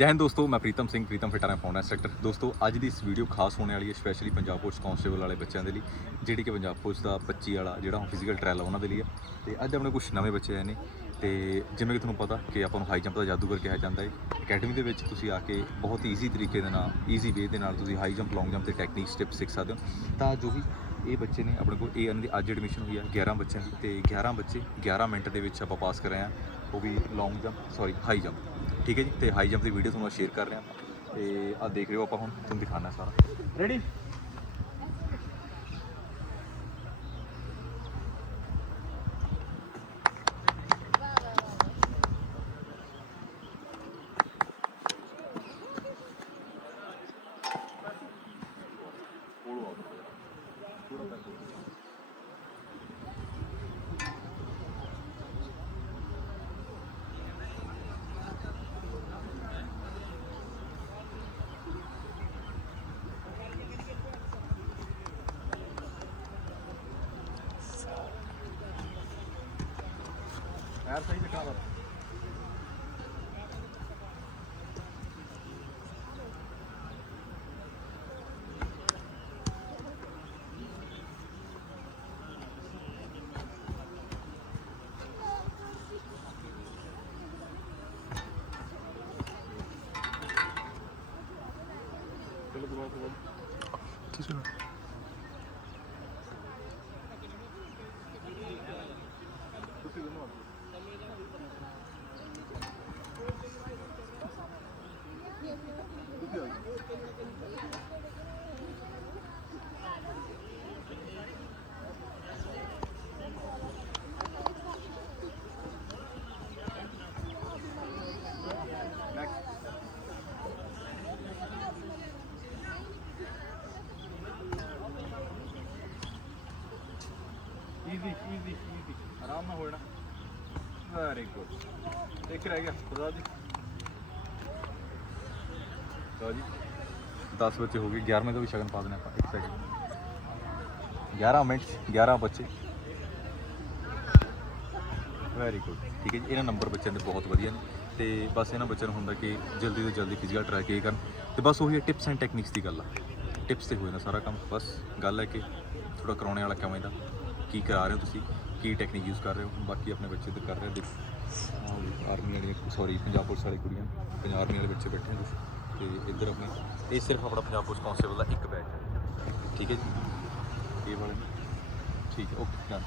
ਜੈ ਹਿੰਦ ਦੋਸਤੋ, ਮੈਂ Pritam Singh, Pritam fitter and founder instructor ਦੋਸਤੋ, ਅੱਜ ਦੀ ਇਸ ਵੀਡੀਓ ਖਾਸ ਹੋਣੇ ਵਾਲੀ ਹੈ ਸਪੈਸ਼ਲੀ ਪੰਜਾਬ ਪੁਲਿਸ ਕਾਂਸਟੇਬਲ ਵਾਲੇ ਬੱਚਿਆਂ ਦੇ ਲਈ, ਜਿਹੜੀ ਕਿ ਪੰਜਾਬ ਪੁਲਿਸ ਦਾ 25 ਵਾਲਾ ਜਿਹੜਾ ਹੁਣ ਫਿਜ਼ੀਕਲ ਟ੍ਰਾਇਲ ਆ ਉਹਨਾਂ ਦੇ ਲਈ ਹੈ ਤੇ ਅੱਜ ਆਪਣੇ ਕੁਝ ਨਵੇਂ ਬੱਚੇ ਆਏ ਨੇ, ਤੇ ਜਿਵੇਂ ਕਿ ਤੁਹਾਨੂੰ ਪਤਾ ਕਿ ਆਪਾਂ ਨੂੰ ਹਾਈ ਜੰਪ ਦਾ ਜਾਦੂਗਰ ਕਿਹਾ ਜਾਂਦਾ ਹੈ। ਅਕੈਡਮੀ ਦੇ ਵਿੱਚ ਤੁਸੀਂ ਆ ਕੇ ਬਹੁਤ ਈਜ਼ੀ ਤਰੀਕੇ ਦੇ ਨਾਲ ਈਜ਼ੀ ਵੇ ਦੇ ਨਾਲ ਤੁਸੀਂ ਹਾਈ ਜੰਪ ਲੌਂਗ ਜੰਪ ਤੇ ਟੈਕਨੀਕ ਸਟੈਪ ਸਿੱਖ ਸਕਦੇ ਹੋ। ਤਾਂ ਜੋ ਵੀ ਇਹ ਬੱਚੇ ਨੇ ਆਪਣੇ ਕੋਲ, ਇਹ ਇਹਨਾਂ ਦੀ ਅੱਜ ਐਡਮਿਸ਼ਨ ਹੋਈ ਹੈ 11 ਬੱਚਿਆਂ ਦੀ, ਤੇ 11 ਬੱਚੇ 11 ਮਿੰਟ ਦੇ ਵਿੱਚ ਆਪਾਂ ਪਾਸ ਕਰ ਰਹੇ ਹਾਂ ਉਹ ਵੀ long jump sorry high jump ਠੀਕ ਹੈ ਜੀ, ਤੇ ਹਾਈ ਜੰਪ ਦੀ ਵੀਡੀਓ ਤੁਹਾਨੂੰ ਸ਼ੇਅਰ ਕਰ ਰਹੇ ਹਾਂ ਤੇ ਆ ਦੇਖ ਰਹੇ ਹੋ ਆਪਾਂ ਹੁਣ, ਤੁਹਾਨੂੰ ਦਿਖਾਣਾ ਸਾਰਾ। ਰੈਡੀ ਯਾਰ ਸਹੀ ਦਿਖਾ ਵਾ ਚਲੋ ਈਜ਼ੀ ਈਜ਼ੀ ਈਜ਼ੀ ਆਰਾਮ ਨਾਲ ਹੋਣਾ ਵੈਰੀ ਗੁੱਡ ਇੱਕ ਰਹਿ ਗਿਆ ਖੁਦਾ ਜੀ ਲਓ ਜੀ 10 ਬੱਚੇ ਹੋ ਗਏ 11ਵੇਂ ਦਾ ਵੀ ਸ਼ਗਨ ਪਾ ਦੇਣਾ ਆਪਾਂ ਇੱਕ ਸੈਕਿੰਡ 11 ਮਿੰਟ 'ਚ 11 ਬੱਚੇ ਵੈਰੀ ਗੁੱਡ ਠੀਕ ਹੈ ਜੀ ਇਹਨਾਂ ਨੰਬਰ ਬੱਚਿਆਂ ਦੇ ਬਹੁਤ ਵਧੀਆ ਨੇ ਤੇ ਬਸ ਇਹਨਾਂ ਬੱਚਿਆਂ ਨੂੰ ਹੁੰਦਾ ਕਿ ਜਲਦੀ ਤੋਂ ਜਲਦੀ ਫਿਜ਼ੀਕਲ ਟਰਾਈ ਕੀ ਕਰਨ ਤੇ ਬਸ ਉਹੀ ਟਿਪਸ ਐਂਡ ਟੈਕਨੀਕਸ ਦੀ ਗੱਲ ਆ ਟਿਪਸ ਤੇ ਹੋ ਜਾਂਦਾ ਸਾਰਾ ਕੰਮ ਬਸ ਗੱਲ ਹੈ ਕਿ ਥੋੜਾ ਕਰਾਉਣੇ ਵਾਲਾ ਕਿਵੇਂ ਦਾ ਕੀ ਕਰਾ ਰਹੇ ਹੋ ਤੁਸੀਂ? ਕੀ ਟੈਕਨੀਕ ਯੂਜ਼ ਕਰ ਰਹੇ ਹੋ? ਬਾਕੀ ਆਪਣੇ ਬੱਚੇ ਤੇ ਕਰ ਰਹੇ ਦੇਖੋ। ਆਰਮੀ ਵਾਲੇ ਸੌਰੀ ਪੰਜਾਬ ਪੁਲਿਸ ਵਾਲੀ ਕੁੜੀਆਂ। ਪੰਜਾਬ ਆਰਮੀ ਵਾਲੇ ਬੱਚੇ ਬੈਠੇ ਨੇ ਤੇ ਇੱਧਰ ਆਪਣੇ, ਇਹ ਸਿਰਫ ਆਪਣਾ ਪੰਜਾਬ ਪੁਲਿਸ ਕਾਂਸਟੇਬਲ ਦਾ ਇੱਕ ਬੈਚ ਹੈ। ਠੀਕ ਹੈ ਜੀ? ਇਹ ਵਾਲੇ ਠੀਕ ਹੈ ਓਕੇ ਡਨ